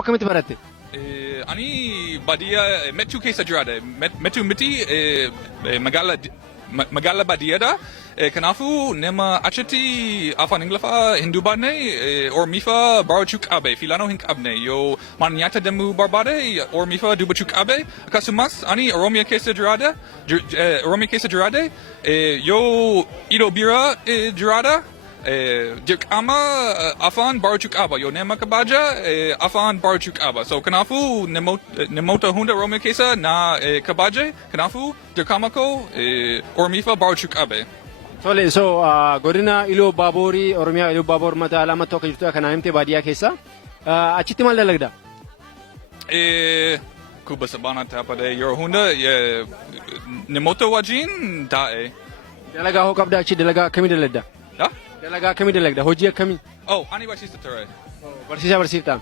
akkamitti baratte? Ani baadiyyaa metu keessa jiraadha. Metu miti magaalaa baadiyyaadha. Kanaafuu nama achitti afaan Ingiliffaa hin dubbanne Oromiifaa barachuu qabe filannoo hin qabne yoo mana nyaata deemuu barbaade Oromiifaa dubbachuu qabe. Akkasumas ani Oromiyaa keessa jiraadha. Yoo iddoo biraa jiraadha. Dirqama afaan barachuu qaba yoo nama kabaja afaan barachuu qaba. So kanaafuu namoota hunda Oromiyaa keessa na kabaje kanaafuu dirqama koo Oromiifaa barachuu qabe. Tole godina Iluu Baaborii Oromiyaa Iluu Baaboor magaalaa Mattoo akka jirtu kana himte baadiyyaa keessa achitti maal dalagda? Kuba sabana taphadhe yeroo hunda namoota wajjin taa'e. Dalagaa hoo qabda achi dalagaa akkamii dalagda? Dalagaa akkamii dalagda? Hojii akkamii? Ani barsiisa ture. Barsiisaa barsiiftaa?